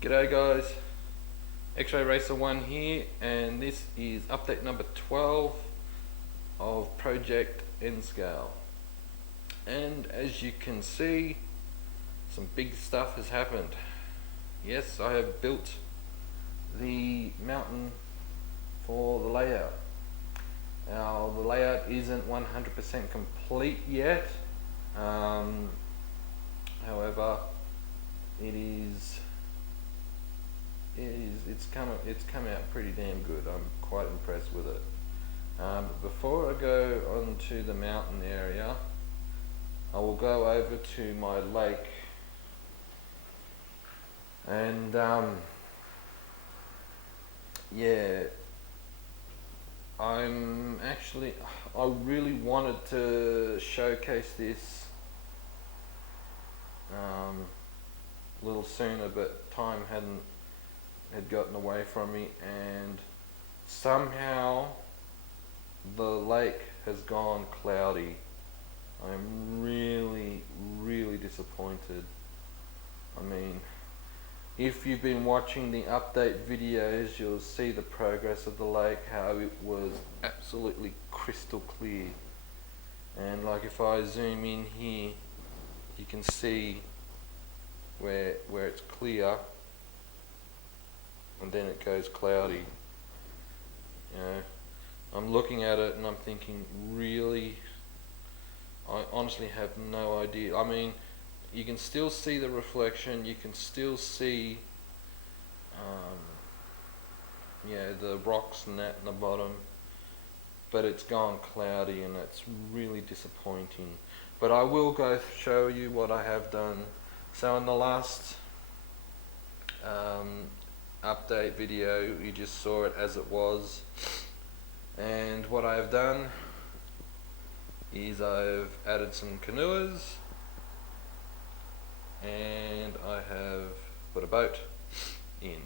G'day guys, X-Ray Racer 1 here, and this is update number 12 of Project N-Scale. And as you can see, some big stuff has happened. Yes, I have built the mountain for the layout. Now, the layout isn't 100% complete yet, however, it's come out pretty damn good. I'm quite impressed with it. But before I go on to the mountain area, I will go over to my lake and yeah, I really wanted to showcase this a little sooner, but time had gotten away from me, and somehow the lake has gone cloudy. I'm really disappointed. I mean, if you've been watching the update videos, you'll see the progress of the lake, how it was absolutely crystal clear. And like if I zoom in here, you can see where it's clear and then it goes cloudy. You know, I'm looking at it and I'm thinking, really? I honestly have no idea. I mean, you can still see the reflection, you can still see the rocks and that in the bottom, but it's gone cloudy and it's really disappointing. But I will go show you what I have done. So in the last update video, you just saw it as it was, and what I have done is I've added some canoers and I have put a boat in.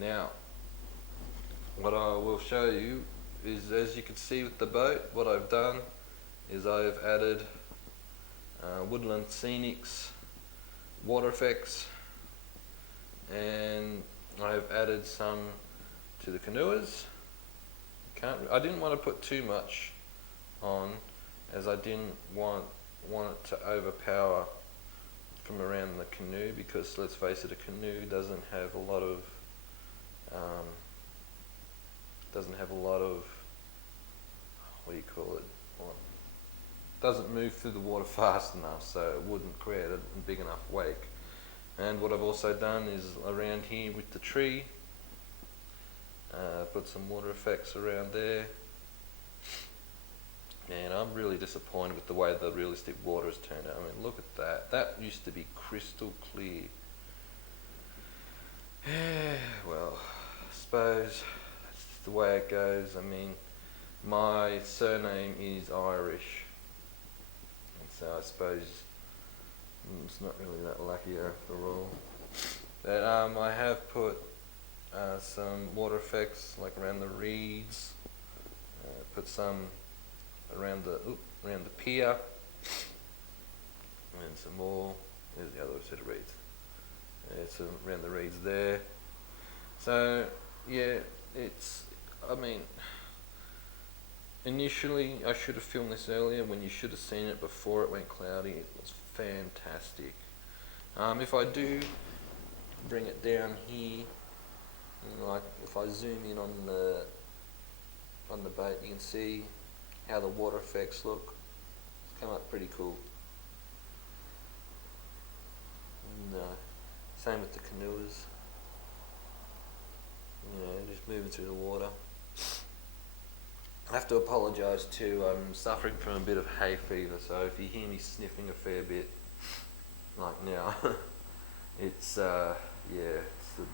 Now, what I will show you is, as you can see with the boat, what I've done is I've added Woodland Scenics water effects, and I've added some to the canoers. I didn't want to put too much on, as I didn't want it to overpower from around the canoe, because let's face it, a canoe doesn't have a lot of what do you call it? Well, doesn't move through the water fast enough, so it wouldn't create a big enough wake. And what I've also done is around here with the tree, put some water effects around there. And I'm really disappointed with the way the realistic water has turned out. I mean, look at that. That used to be crystal clear. Well, I suppose that's just the way it goes. I mean, my surname is Irish, and so I suppose it's not really that lucky after all. But I have put some water effects like around the reeds, put some around the pier, and some more. There's the other set of reeds. Some around the reeds there. So yeah, I mean, initially I should have filmed this earlier, when you should have seen it before it went cloudy. It was fantastic. If I do bring it down here, and like if I zoom in on the boat, you can see how the water effects look. It's come up pretty cool. And, same with the canoers. You know, just moving through the water. I have to apologise too, I'm suffering from a bit of hay fever, so if you hear me sniffing a fair bit, like now, it's it's a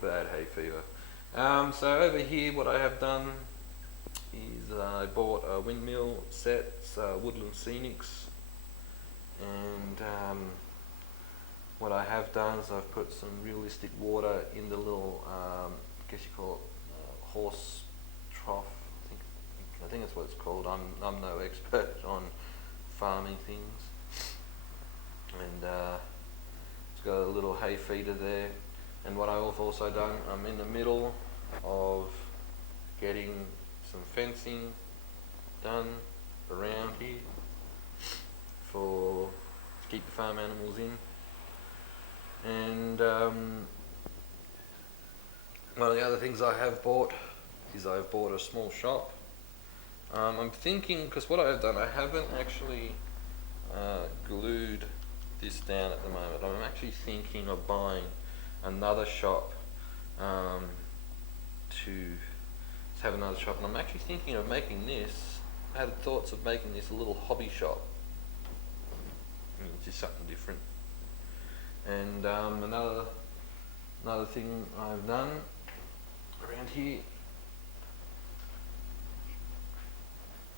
bad hay fever. So over here, what I have done is I bought a windmill set, Woodland Scenics, and what I have done is I've put some realistic water in the little, I guess you call it horse trough. I think that's what it's called. I'm no expert on farming things, and it's got a little hay feeder there. And what I've also done, I'm in the middle of getting some fencing done around here to keep the farm animals in. And one of the other things I have bought is I've bought a small shop. I'm thinking, because what I've done, I haven't actually glued this down at the moment. I'm actually thinking of buying another shop to have another shop, and I'm actually thinking of making this. I had thoughts of making this a little hobby shop. I mean, just something different. And another thing I've done around here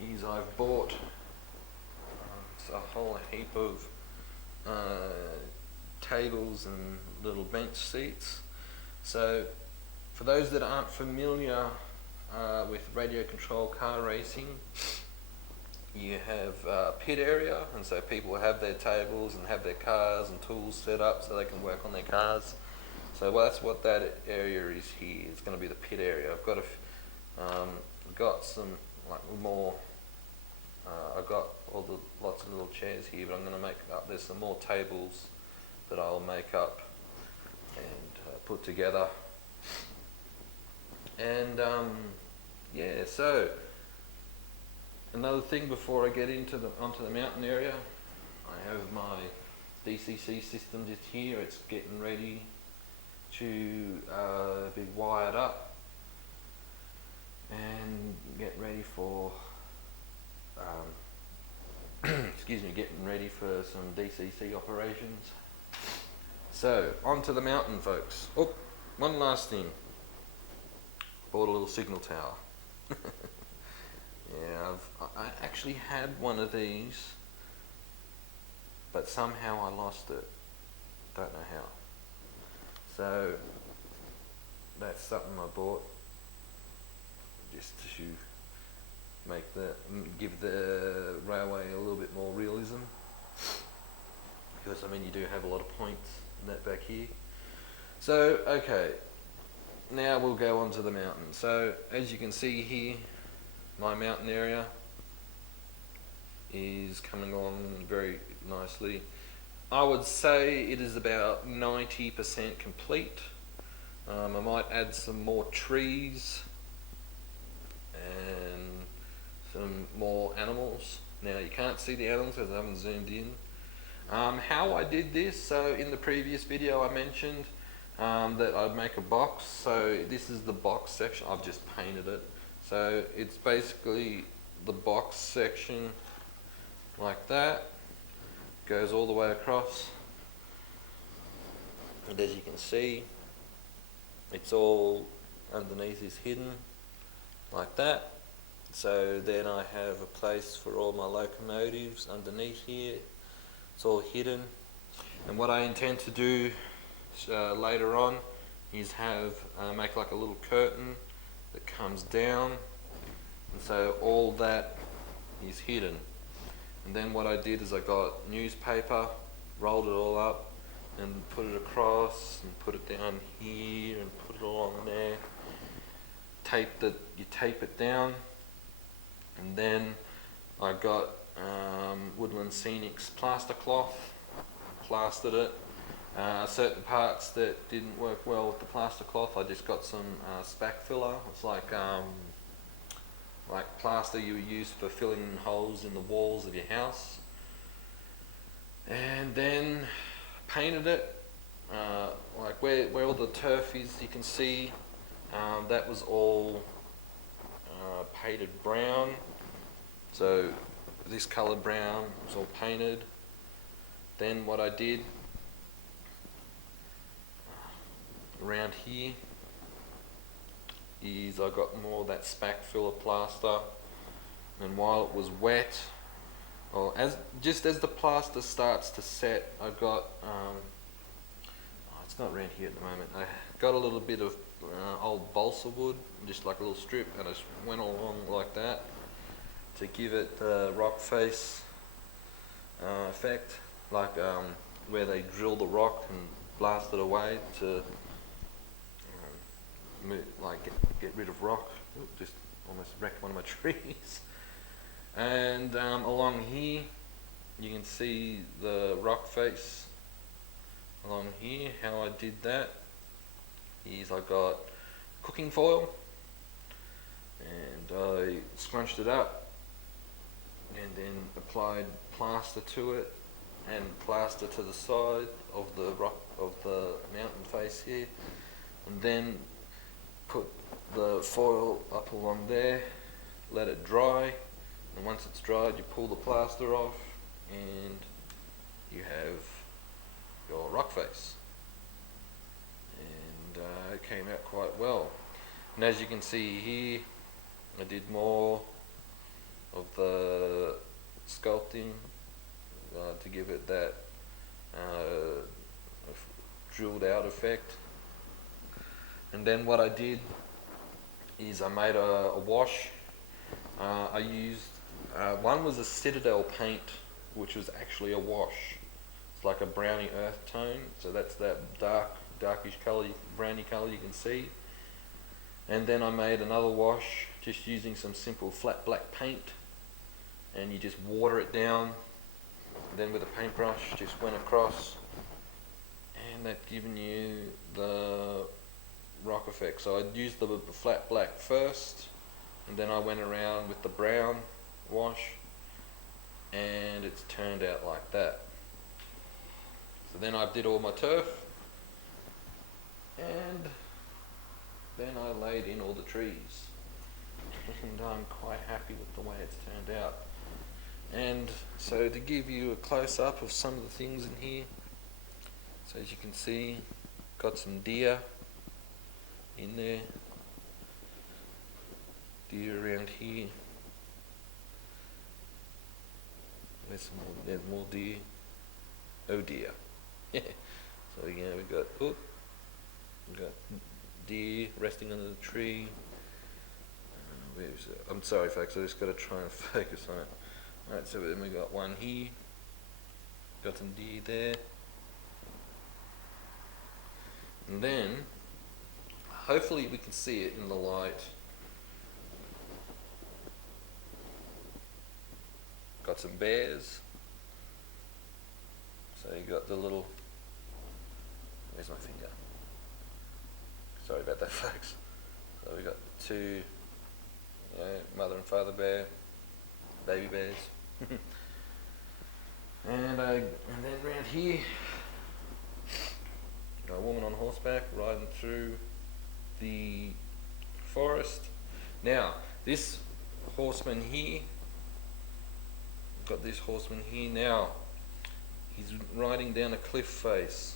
is I've bought a whole heap of tables and little bench seats. So for those that aren't familiar with radio control car racing, you have a pit area, and so people have their tables and have their cars and tools set up so they can work on their cars. So that's what that area is here. It's going to be the pit area. I've got some like more. I've got lots of little chairs here, but I'm going to make up. There's some more tables that I'll make up and put together. And yeah, so another thing before I get onto the mountain area, I have my DCC system just here. It's getting ready to be wired up and get ready for excuse me, getting ready for some DCC operations. So onto the mountain, folks. Oh, one last thing. Bought a little signal tower. Yeah, I actually had one of these, but somehow I lost it. Don't know how. So that's something I bought just to give the railway a little bit more realism, because I mean you do have a lot of points in that back here. So okay, now we'll go on to the mountain. So as you can see here, my mountain area is coming along very nicely. I would say it is about 90% complete. I might add some more trees and some more animals. Now you can't see the animals because I haven't zoomed in. How I did this, so in the previous video I mentioned that I'd make a box. So this is the box section. I've just painted it. So it's basically the box section like that. Goes all the way across. And as you can see, it's all underneath is hidden like that. So then I have a place for all my locomotives underneath here. It's all hidden. And what I intend to do later on is make like a little curtain that comes down, and so all that is hidden. And then what I did is I got newspaper, rolled it all up and put it across and put it down here and put it along there. You tape it down, and then I got Woodland Scenics plaster cloth, plastered it. Certain parts that didn't work well with the plaster cloth, I just got some spack filler. It's like plaster you use for filling holes in the walls of your house. And then painted it, like where all the turf is, you can see that was all painted brown. So this colour brown was all painted. Then what I did around here is I got more of that spack filler plaster, and while it was wet, or just as the plaster starts to set, I got it's not around here at the moment. I got a little bit of old balsa wood, just like a little strip, and I just went along like that to give it the rock face effect, like where they drill the rock and blast it away to like get rid of rock. Oop, just almost wrecked one of my trees. And along here, you can see the rock face. Along here, how I did that is I got cooking foil and I scrunched it up and then applied plaster to it and plaster to the side of the rock of the mountain face here, and then put the foil up along there, let it dry, and once it's dried you pull the plaster off and you have your rock face. And it came out quite well. And as you can see here, I did more of the sculpting to give it that drilled out effect. And then what I did is I made a wash. I used one was a Citadel paint, which was actually a wash. It's like a browny earth tone, so that's that darkish colour, browny colour you can see. And then I made another wash just using some simple flat black paint, and you just water it down, then with a paintbrush just went across, and that given you the rock effect. So I used the flat black first, and then I went around with the brown wash, and it's turned out like that. So then I did all my turf, and then I laid in all the trees, and I'm quite happy with the way it's turned out. And so to give you a close-up of some of the things in here, so as you can see, got some deer in there, deer around here, there's more deer, oh dear. So again we got deer resting under the tree. Where's it? I'm sorry folks, I just got to try and focus on it. Alright, so then we got one here, got some deer there, and then hopefully we can see it in the light. Got some bears. So you got the little, where's my finger? Sorry about that folks. So we got two, mother and father bear, baby bears. And then around here, got a woman on horseback riding through the forest. Now, this horseman here, got this horseman here now, he's riding down a cliff face.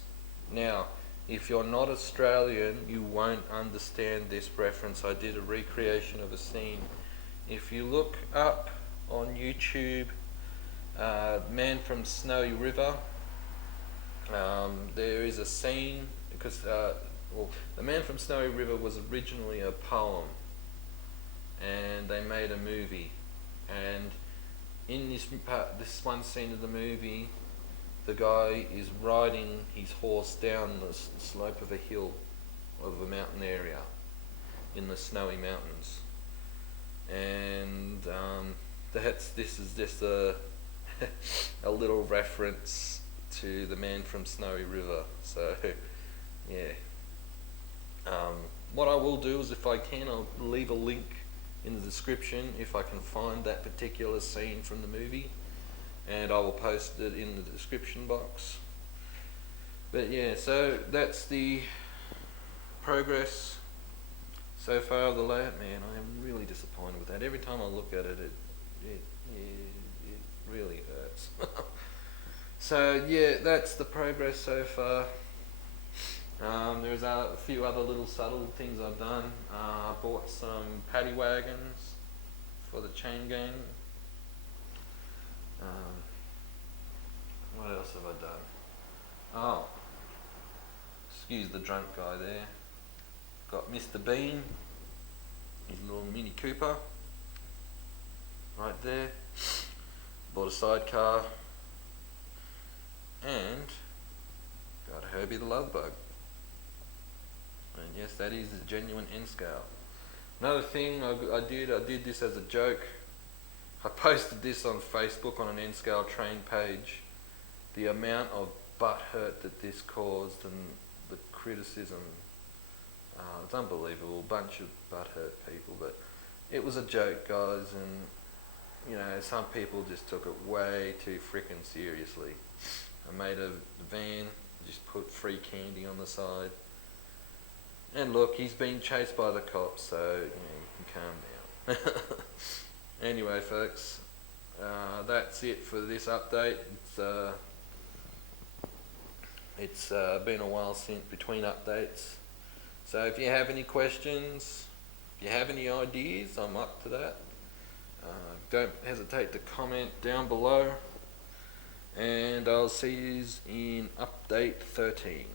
Now, if you're not Australian, you won't understand this reference. I did a recreation of a scene. If you look up on YouTube, Man from Snowy River, there is a scene, because the Man from Snowy River was originally a poem, and they made a movie. And in this one scene of the movie, the guy is riding his horse down the slope of a hill of a mountain area in the snowy mountains, and this is just a a little reference to the Man from Snowy River. So yeah, what I will do is, if I can, I'll leave a link in the description if I can find that particular scene from the movie, and I will post it in the description box. But yeah, so that's the progress so far of the layout. Man, I am really disappointed with that. Every time I look at it, it really hurts. So yeah, that's the progress so far. There's a few other little subtle things I've done. I bought some paddy wagons for the chain gang. What else have I done? Oh, excuse the drunk guy there. Got Mr. Bean, his little Mini Cooper, right there. Bought a sidecar, and got Herbie the Love Bug. And yes, yes, that is a genuine N-scale. Another thing I did this as a joke. I posted this on Facebook on an N-scale train page. The amount of butt hurt that this caused and the criticism, it's unbelievable. Bunch of butt hurt people, but it was a joke, guys, and you know, some people just took it way too frickin' seriously. I made a van, just put free candy on the side. And look, he's been chased by the cops, so you know, you can calm down. Anyway, folks, that's it for this update. It's been a while since between updates. So if you have any questions, if you have any ideas, I'm up to that. Don't hesitate to comment down below. And I'll see you in update 13.